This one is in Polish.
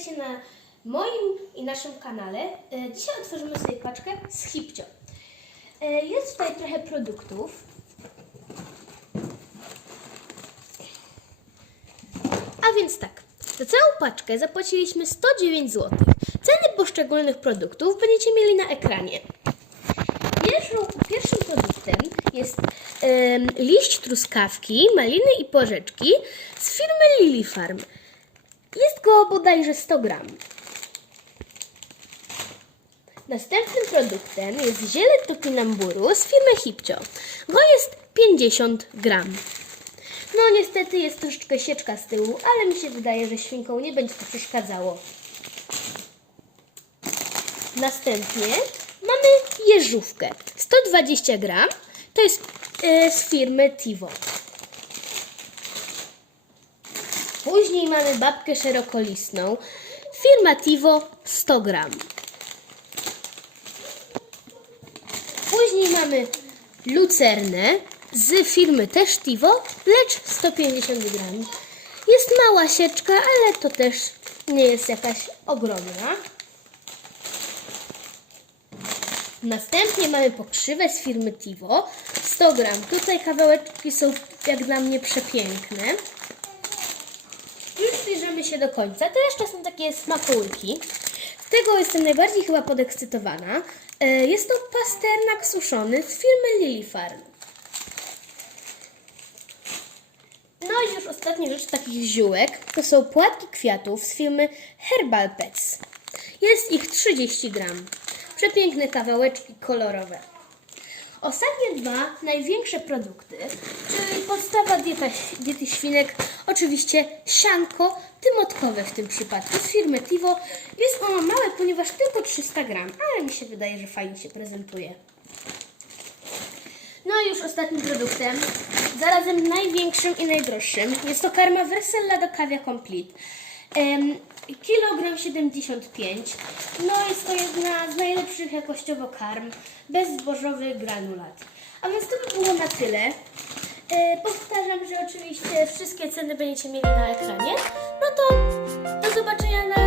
witajcie na moim i naszym kanale. E, Dzisiaj otworzymy sobie paczkę z Hipcio. E, Jest tutaj trochę produktów. A więc tak, za całą paczkę zapłaciliśmy 109 zł. Ceny poszczególnych produktów będziecie mieli na ekranie. Pierwszą, pierwszym produktem jest liść truskawki, maliny i porzeczki z firmy Lily Farm. Jest go bodajże 100 gram. Następnym produktem jest ziele topinamburu z firmy Hipcio. Go jest 50 gram. No niestety jest troszeczkę sieczka z tyłu, ale mi się wydaje, że świnką nie będzie to przeszkadzało. Następnie mamy jeżówkę. 120 gram. To jest e, z firmy Tivo. Później mamy babkę szerokolistną. Firma Tivo 100 gram. Później mamy lucernę z firmy też Tivo, lecz 150 gram. Jest mała sieczka, ale to też nie jest jakaś ogromna. Następnie mamy pokrzywę z firmy Tivo, 100 gram. Tutaj kawałeczki są jak dla mnie przepiękne. Zbliżamy się do końca. To jeszcze są takie smakołyki. Z tego jestem najbardziej chyba podekscytowana. E, Jest to pasternak suszony z firmy Lily Farm. No i już ostatnia rzecz takich ziółek to są płatki kwiatów z firmy Herbal Pets. Jest ich 30 gram. Przepiękne kawałeczki kolorowe. Ostatnie dwa największe produkty, czyli podstawa dieta, diety świnek, oczywiście sianko tymotkowe w tym przypadku z firmy Tivo. Jest ono małe, ponieważ tylko 300 gram, ale mi się wydaje, że fajnie się prezentuje. No i już ostatnim produktem, zarazem największym i najdroższym, jest to karma Versella do Kawia Complete. Em, kilogram 75. No jest to jedna z najlepszych jakościowo karm, bezzbożowy granulat. A więc to by było na tyle. E, powtarzam, że oczywiście wszystkie ceny będziecie mieli na ekranie. No to do zobaczenia na